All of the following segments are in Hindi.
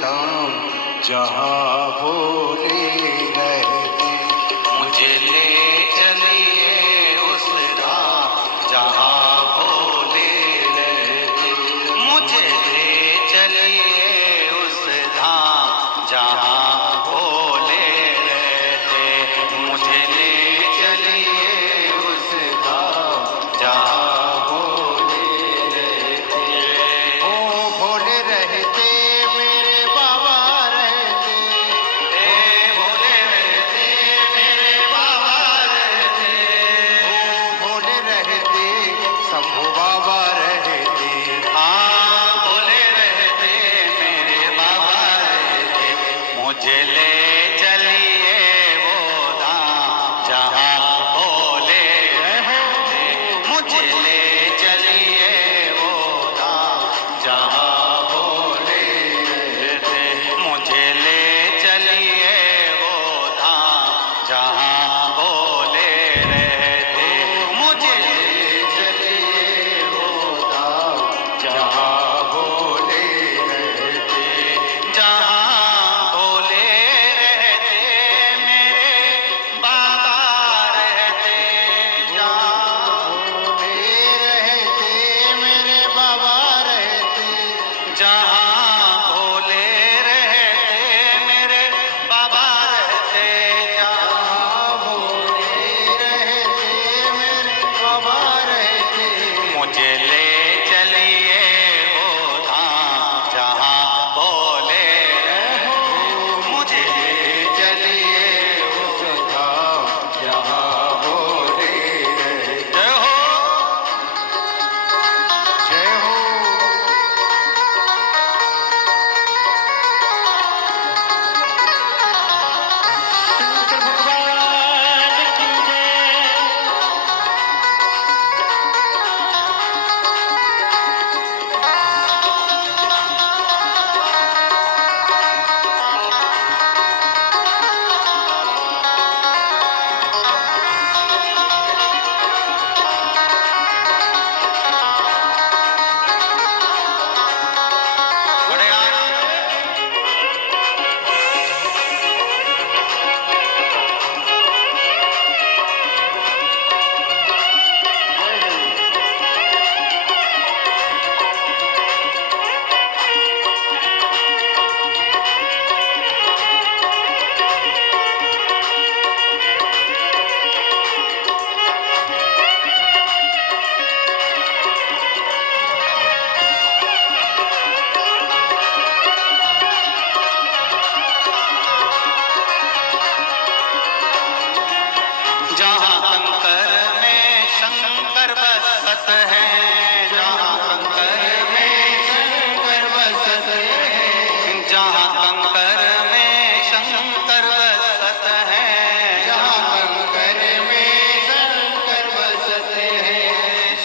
धाम जहाँ भोले रहते। मुझे ले चलिए उस धाम जहाँ भोले रहते। मुझे ले चलिए उस धाम जहाँ भोले रहते। मुझे ले चलिए उस धाम जहाँ भोले रहते। ओ भोले रहते मेरे बाबा रहते। भोले रहते मेरे बाबा रहते। ओ भोले रहते शंभू बाबा रहते। हाँ भोले रहते मेरे बाबा रहते। मुझे ले चलिए वो धाम जहाँ भोले रहते। मुझे ले चलिए वो धाम जहाँ भोले रहते। मुझे ले चलिए वो धाम जहाँ भोले रहते। मुझे ले चलिए वो धाम जहाँ भोले रहते। जहाँ भोले रहते मेरे बाबा रहते। जहाँ भोले रहते मेरे बाबा रहते। जहाँ भोले रहते मेरे बाबा रहते। जहाँ भोले रहते मेरे बाबा रहते। मुझे ले चलिए वो धाम जहाँ भोले रहते। मुझे ले चलिए उस धाम जहाँ भोले रहते। जय हो जय हो। शंकर भगवान की जय। बड़े जहाँ कंकर में शंकर बसत है। जहाँ कंकर में शंकर बसत है। जहाँ कंकर में शंकर बसत है। जहाँ कंकर में शंकर बसत है।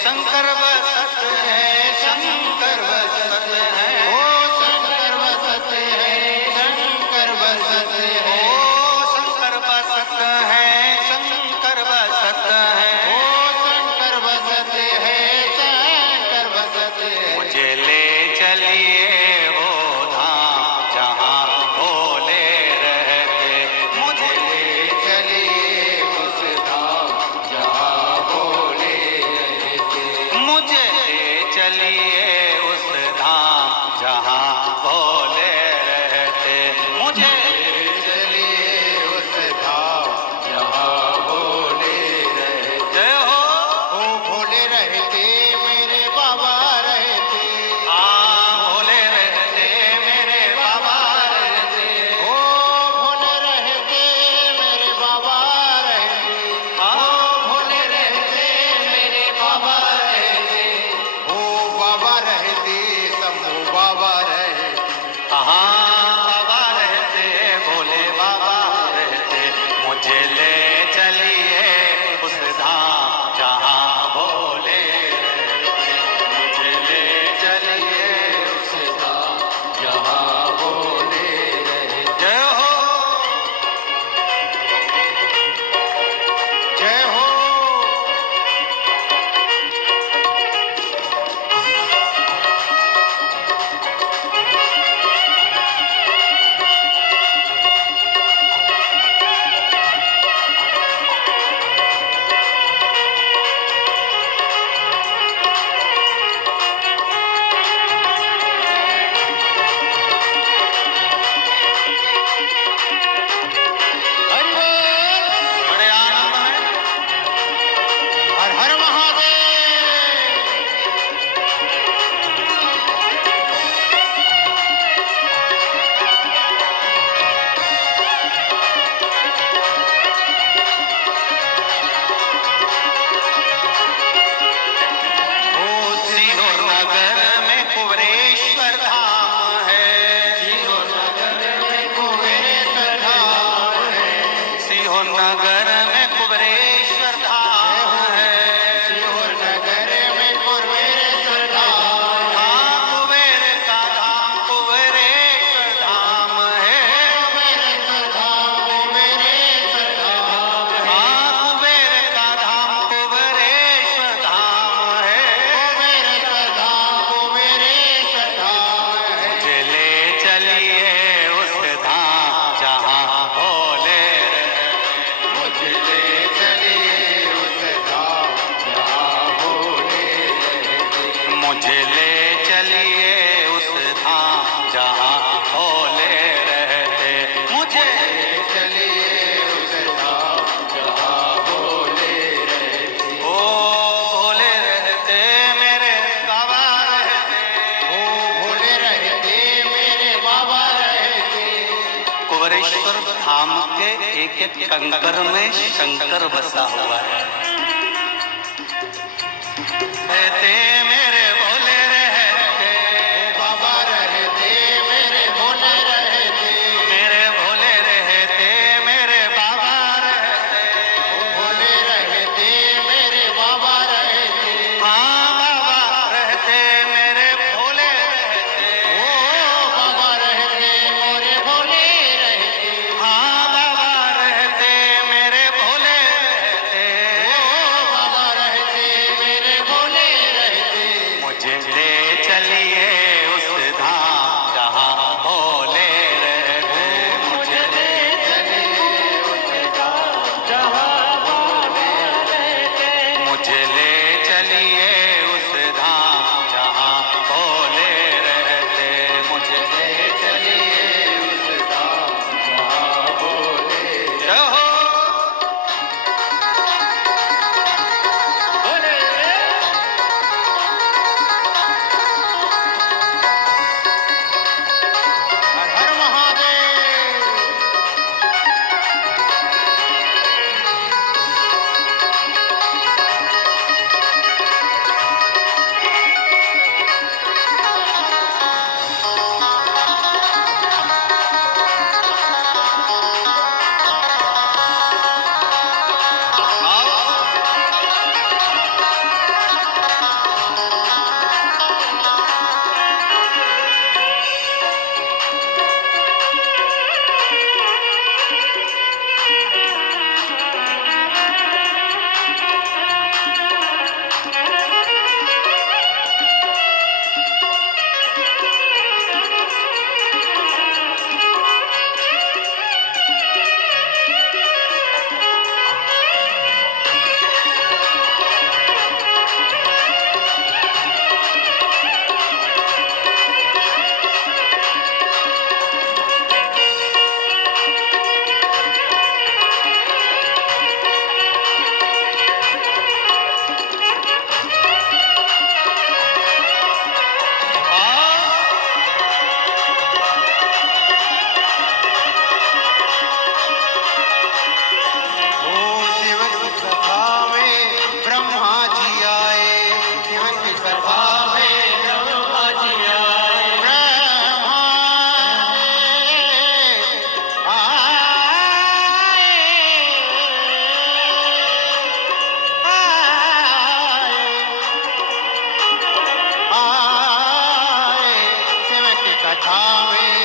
शंकर बसत है। शंकर बसत है। ओ शंकर बसत है। शंकर बसत है। ओ शंकर बसत है। शंकर बसत है। ओ शंकर बसत है। शंकर बसत है। मुझे ले चलिए वो धाम जहाँ भोले रहते। मुझे ले चलिए उस धाम जहाँ भोले रहते। मुझे ले चलिए उस धाम जहाँ भोले रहते। मुझे ले चलिए उस धाम जहाँ भोले रहते। जय हो। ओ भोले रहते मेरे बाबा रहते। हाँ भोले रहते मेरे बाबा रहते। ओ भोले रहते मेरे बाबा रहते। हाँ भोले रहते मेरे बाबा रहते। ओ बाबा रहते शंभू बाबा रहते। चलिए उस धाम जहाँ भोले रहते। मुझे ले चलिए उस धाम जहाँ भोले रहते। मुझे ले चलिए उस धाम जहाँ भोले रहते। मुझे चलिए उस धाम जहाँ भोले रहते। ओ भोले रहते मेरे बाबा रहते। ओ भोले रहते मेरे बाबा रहते। कुंवरेश्वर धाम के एक एक कंकर में शंकर बसा हुआ है। रहते मेरे भोले रहते। बाबा रहते मेरे भोले रहते। मेरे भोले रहते मेरे बाबा रहते। भोले रहते मेरे बाबा रहते। हाँ बाबा रहते मेरे भोले रहते। ओ बाबा रहते मेरे भोले रहते। हाँ बाबा रहते मेरे भोले रहते। ओ बाबा रहते मेरे भोले रहते। मुझे ले चलिए उस धाम जहाँ भोले रहते। मुझे ले चलिए उस धाम जहाँ भोले रहते। मुझे ले चलिए उस धाम जहाँ भोले रहते। मुझे ले चलिए उस धाम जहाँ भोले रहो भोले हर हर महादेव। ओ शिव की सभा में ब्रह्मा जी आए। शिव की सभा में ब्रह्मा जी आए। ब्रह्मा आए शिव की कथा में